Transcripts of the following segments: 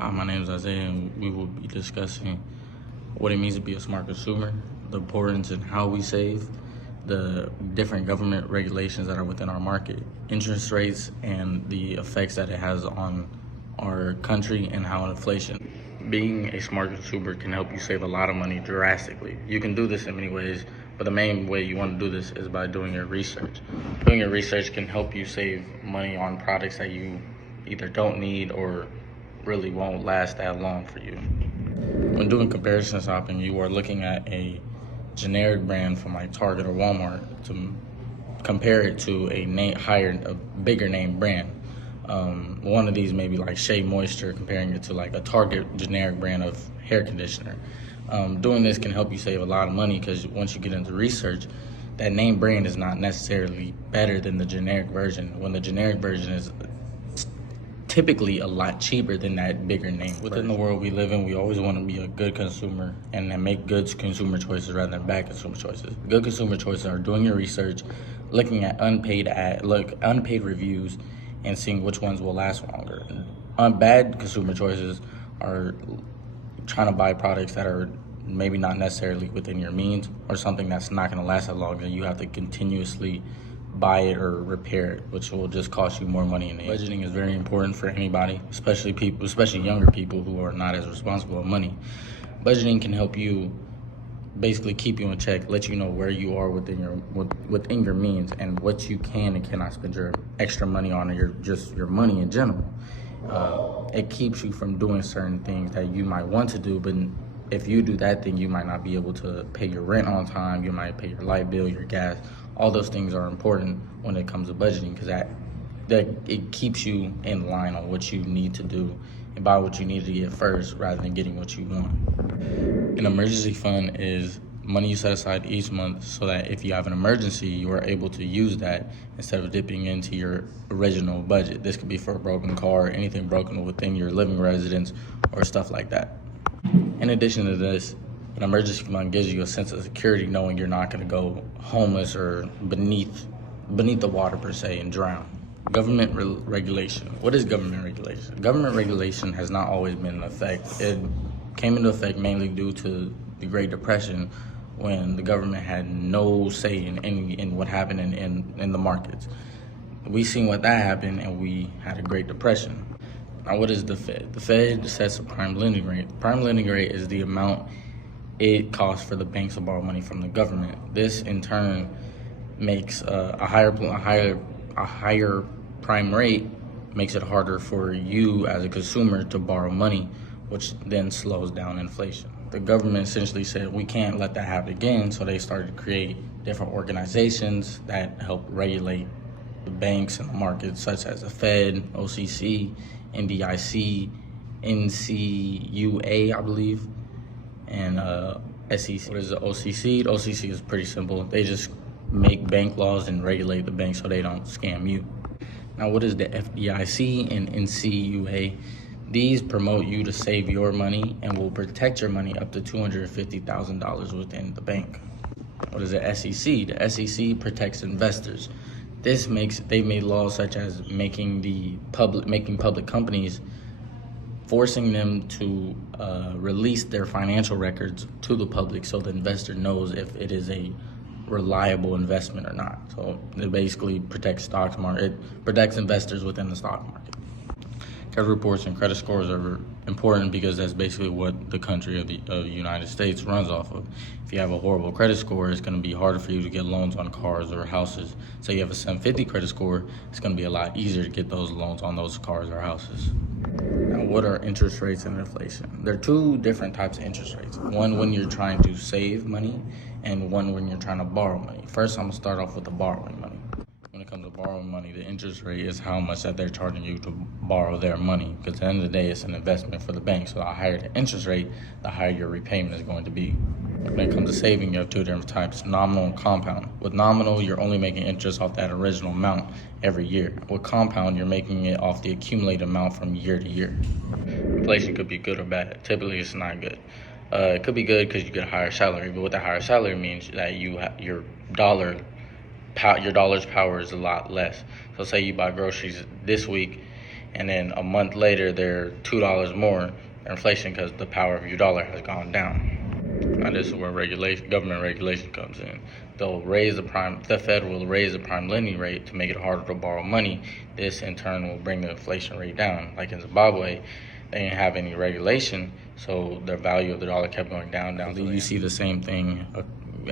Hi, my name is Isaiah, and we will be discussing what it means to be a smart consumer, the importance and how we save, the different government regulations that are within our market, interest rates, and the effects that it has on our country and how inflation. Being a smart consumer can help you save a lot of money drastically. You can do this in many ways, but the main way you want to do this is by doing your research. Doing your research can help you save money on products that you either don't need or really won't last that long for you. When doing comparison shopping, you are looking at a generic brand from like Target or Walmart to compare it to a bigger name brand. One of these may be like Shea Moisture, comparing it to like a Target generic brand of hair conditioner. Doing this can help you save a lot of money because once you get into research, that name brand is not necessarily better than the generic version, when the generic version is typically a lot cheaper than that bigger name. Within the world we live in, we always want to be a good consumer and then make good consumer choices rather than bad consumer choices. Good consumer choices are doing your research, looking at unpaid reviews, and seeing which ones will last longer. Bad consumer choices are trying to buy products that are maybe not necessarily within your means, or something that's not going to last that long, and you have to continuously buy it or repair it, which will just cost you more money in the end. Budgeting is very important for anybody, especially younger people who are not as responsible with money. Budgeting can help you basically keep you in check, let you know where you are within your means and what you can and cannot spend your extra money on, or your money in general. It keeps you from doing certain things that you might want to do, but if you do that thing, you might not be able to pay your rent on time, you might pay your light bill, your gas. All those things are important when it comes to budgeting, because that it keeps you in line on what you need to do and buy what you need to get first rather than getting what you want. An emergency fund is money you set aside each month so that if you have an emergency, you are able to use that instead of dipping into your original budget. This could be for a broken car, anything broken within your living residence, or stuff like that. In addition to this, an emergency fund gives you a sense of security, knowing you're not going to go homeless or beneath the water per se and drown. Government regulation. What is government regulation? Government regulation has not always been in effect. It came into effect mainly due to the Great Depression, when the government had no say in what happened in the markets. We seen what that happened, and we had a Great Depression. Now, what is the Fed? The Fed sets a prime lending rate. Prime lending rate is the amount it costs for the banks to borrow money from the government. This in turn makes a higher prime rate makes it harder for you as a consumer to borrow money, which then slows down inflation. The government essentially said we can't let that happen again, so they started to create different organizations that help regulate the banks and the markets, such as the Fed, OCC, NDIC, NCUA, I believe, and SEC. What is the OCC? The OCC is pretty simple. They just make bank laws and regulate the banks so they don't scam you. Now, what is the FDIC and NCUA? These promote you to save your money and will protect your money up to $250,000 within the bank. What is the SEC? The SEC protects investors. They've made laws such as making public companies, forcing them to release their financial records to the public so the investor knows if it is a reliable investment or not. So it basically protects it protects investors within the stock market. Credit reports and credit scores are important because that's basically what the country of the United States runs off of. If you have a horrible credit score, it's going to be harder for you to get loans on cars or houses. Say you have a 750 credit score, it's going to be a lot easier to get those loans on those cars or houses. Now, what are interest rates and inflation? There are two different types of interest rates. One when you're trying to save money, and one when you're trying to borrow money. First, I'm going to start off with the borrowing money. When it comes to borrowing money, the interest rate is how much that they're charging you to borrow their money. Because at the end of the day, it's an investment for the bank. So the higher the interest rate, the higher your repayment is going to be. When it comes to saving, you have two different types, nominal and compound. With nominal, you're only making interest off that original amount every year. With compound, you're making it off the accumulated amount from year to year. Inflation could be good or bad. Typically, it's not good. It could be good because you get a higher salary, but what the higher salary means that your dollar's power is a lot less. So say you buy groceries this week and then a month later they're $2 more inflation because the power of your dollar has gone down. Now this is where government regulation comes in. The Fed will raise the prime lending rate to make it harder to borrow money. This in turn will bring the inflation rate down. Like in Zimbabwe, they didn't have any regulation, so the value of the dollar kept going down. You see the same thing,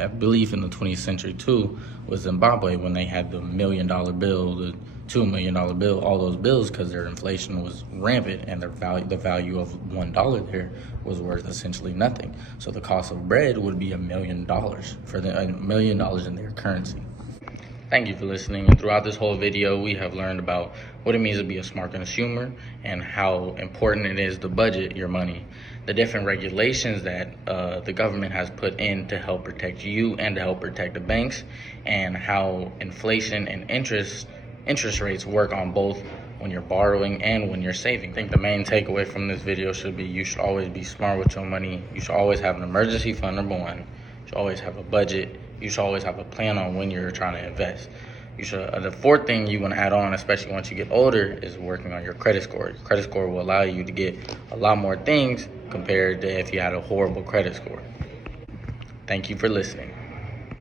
I believe, in the 20th century too, with Zimbabwe when they had the $1 million bill, the $2 million bill, all those bills, because their inflation was rampant and the value of $1 there was worth essentially nothing. So the cost of bread would be $1 million for $1 million in their currency. Thank you for listening. And throughout this whole video, we have learned about what it means to be a smart consumer and how important it is to budget your money. The different regulations that the government has put in to help protect you and to help protect the banks, and how inflation and interest rates work on both when you're borrowing and when you're saving. I think the main takeaway from this video should be you should always be smart with your money. You should always have an emergency fund, number one. You should always have a budget. You should always have a plan on when you're trying to invest. You should. The fourth thing you want to add on, especially once you get older, is working on your credit score. Your credit score will allow you to get a lot more things compared to if you had a horrible credit score. Thank you for listening.